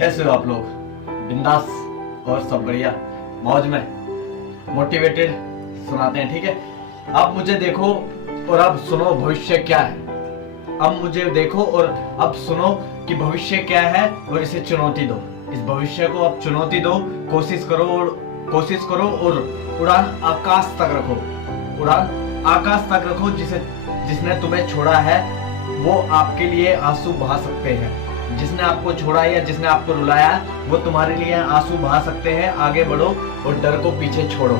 कैसे हो आप लोग? बिंदास और सब बढ़िया, मौज में, मोटिवेटेड सुनाते हैं, ठीक है। अब मुझे देखो और अब सुनो भविष्य क्या है। अब मुझे देखो और अब सुनो कि भविष्य क्या है और इसे चुनौती दो। इस भविष्य को अब चुनौती दो, कोशिश करो और उड़ान आकाश तक रखो। उड़ान आकाश तक रखो। जिसने तुम्हें छोड़ा है वो आपके लिए आंसू बहा सकते हैं। जिसने आपको छोड़ा है या जिसने आपको रुलाया है वो तुम्हारे लिए आंसू बहा सकते हैं। आगे बढ़ो और डर को पीछे छोड़ो।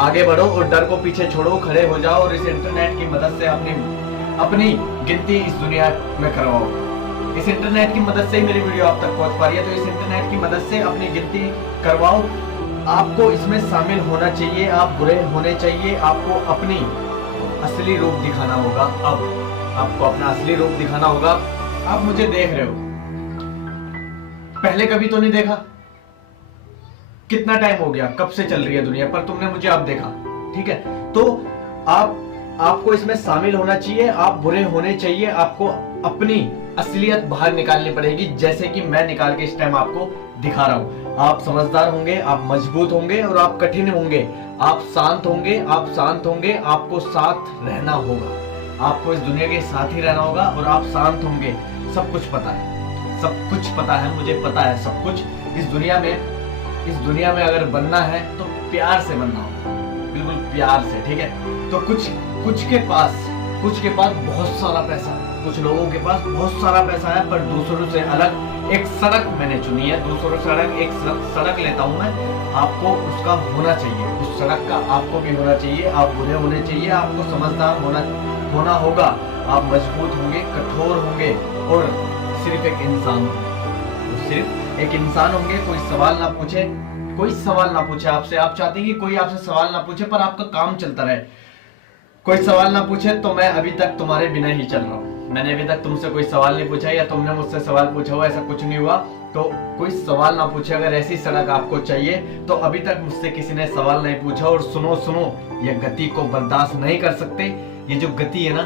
आगे बढ़ो और डर को पीछे छोड़ो, खड़े हो जाओ और इस इंटरनेट की मदद से अपनी गिनती इस दुनिया में करवाओ। इस इंटरनेट की मदद से ही मेरी वीडियो आप तक पहुंच पा रही है, तो इस इंटरनेट की मदद से अपनी गिनती करवाओ। आपको इसमें शामिल होना चाहिए, आप बुरे होने चाहिए, आपको अपनी असली रूप दिखाना होगा। अब आपको अपना असली रूप दिखाना होगा। आप मुझे देख रहे हो, पहले कभी तो नहीं देखा। कितना टाइम हो गया, कब से चल रही है दुनिया, पर तुमने मुझे अब देखा, ठीक है। तो आपको इसमें शामिल होना चाहिए, आप बुरे होने चाहिए, आपको अपनी असलियत बाहर निकालनी पड़ेगी, जैसे कि मैं निकाल के इस टाइम आपको दिखा रहा हूं। आप समझदार होंगे, आप मजबूत होंगे और आप कठिन होंगे। आप शांत होंगे, आपको साथ रहना होगा। आपको इस दुनिया के साथ ही रहना होगा और आप शांत होंगे। सब कुछ पता है, सब कुछ पता है, मुझे पता है सब कुछ। इस दुनिया में अगर बनना है तो प्यार से बनना होगा, बिल्कुल प्यार से, ठीक है। तो कुछ के पास बहुत सारा पैसा, कुछ लोगों के पास बहुत सारा पैसा है, पर दूसरों से अलग एक सड़क मैंने चुनी है। दूसरों से अलग एक सड़क लेता हूं मैं। आपको उसका होना चाहिए, उस सड़क का आपको भी होना चाहिए। आप बुरे होने चाहिए, आपको समझदार होना होगा। आप मजबूत होंगे, कठोर होंगे और सिर्फ एक इंसान होंगे। कोई सवाल ना पूछे आपसे। आप चाहते हैं कि कोई आपसे सवाल ना पूछे, पर आपका काम चलता रहे। कोई सवाल ना पूछे तो मैं अभी तक तुम्हारे बिना ही चल रहा हूँ। मैंने अभी तक तुमसे कोई सवाल नहीं पूछा या तुमने मुझसे सवाल पूछा हो, ऐसा कुछ नहीं हुआ। तो कोई सवाल ना पूछे। अगर ऐसी सड़क आपको चाहिए तो अभी तक मुझसे किसी ने सवाल नहीं पूछा। और सुनो, ये गति को बर्दाश्त नहीं कर सकते। ये जो गति है ना,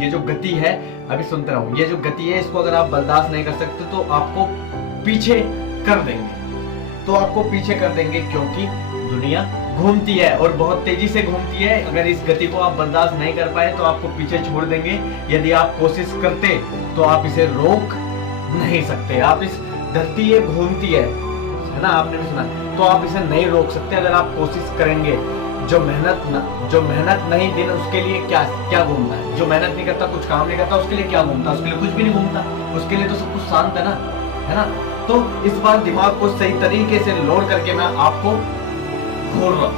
ये जो गति है, अभी सुनते रहो, ये जो गति है इसको अगर आप बर्दाश्त नहीं कर सकते तो आपको पीछे कर देंगे, क्योंकि दुनिया घूमती है और बहुत तेजी से घूमती है। अगर इस गति को आप बर्दाश्त नहीं कर पाए तो आपको पीछे छोड़ देंगे। यदि आप कोशिश करते तो आप इसे रोक नहीं सकते। आप इस धरती ये घूमती है ना, आपने भी सुना, तो आप इसे नहीं रोक सकते अगर आप कोशिश करेंगे। जो मेहनत नहीं दिन उसके लिए क्या घूमता है। जो मेहनत नहीं करता, कुछ काम नहीं करता, उसके लिए क्या घूमता? उसके लिए कुछ भी नहीं घूमता। उसके लिए तो सब कुछ शांत है ना। तो इस बार दिमाग को सही तरीके से लोड करके मैं आपको घूर रहा हूँ।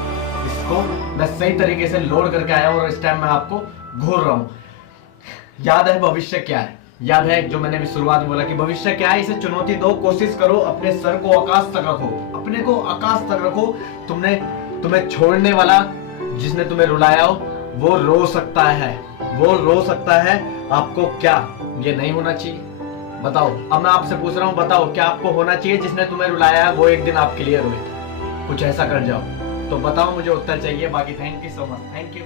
इसको मैं सही तरीके से लोड करके आया हूँ और इस टाइम मैं आपको घूर रहा हूँ। याद है भविष्य क्या है? याद है जो मैंने भी शुरुआत में बोला कि भविष्य क्या है? इसे चुनौती दो, कोशिश करो, अपने सर को आकाश तक रखो, अपने को आकाश तक रखो। तुम्हें छोड़ने वाला, जिसने तुम्हें रुलाया हो, वो रो सकता है। आपको क्या ये नहीं होना चाहिए? बताओ। अब मैं आपसे पूछ रहा हूँ, बताओ क्या आपको होना चाहिए? जिसने तुम्हें रुलाया है वो एक दिन आपके लिए रोए। कुछ ऐसा कर जाओ। तो बताओ, मुझे उत्तर चाहिए। बाकी thank you so much, thank you.